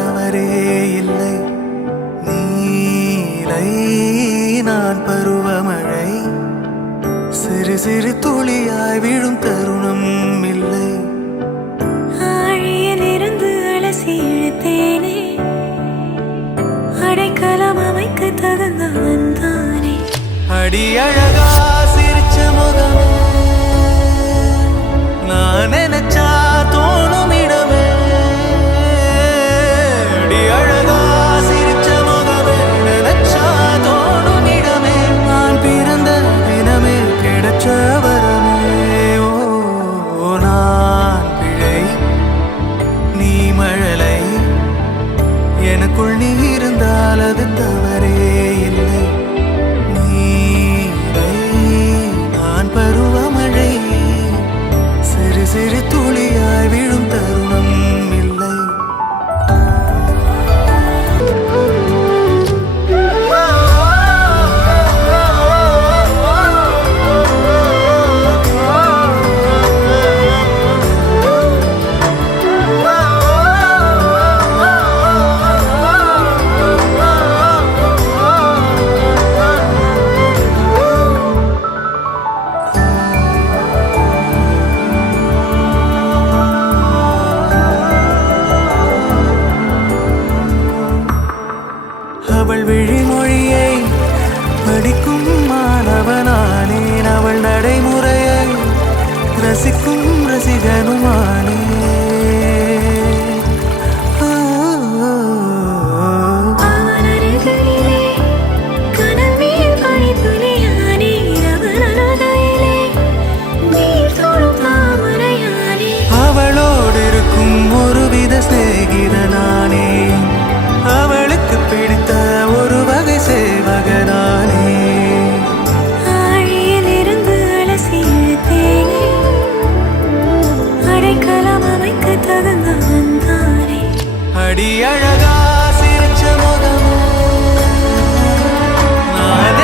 தவறே இல்லை. நீலை நான் பருவமழை, சிறு சிறு துளியாய் விழும் தருணம் இல்லை. ஆழியிலிருந்து அலசி இழுத்தேனே, அடைக்கலம் அமைக்க தகுந்தவன் தானே. அடி அழகா சிரிச்ச முகமே, நான் நினைச்சா தோணும் இடமே. அடி அழகா சிரிச்ச முகமே, நினைச்சா தோணும் இடமே. நான் பிறந்த தினமே கிடைச்ச வரமே. ஓ நான் பிழை, நீ மழலை, எனக்குள் நீ இருந்தால் அது தவறே இல்லை. நான் பருவமழை, சிறு சிறு துளியாய் விழும் தருணம் இல்லை. அவள் விழிமொழியை படிக்கும் மாணவனானேன், அவள் நடைமுறையை ரசிக்கும் ரசிகனுமானே. அவளோடு இருக்கும் ஒருவித சிநேகிதனானே, அவளுக்கு பிடித்த ஒரு வகை சேவகனானே. ஆழியிலிருந்து அலசி இழுத்தேனே, அடைக்கலம் அமைக்க தகுந்தவன் தானே. அடி அழகா சிரிச்ச முகமே, நான்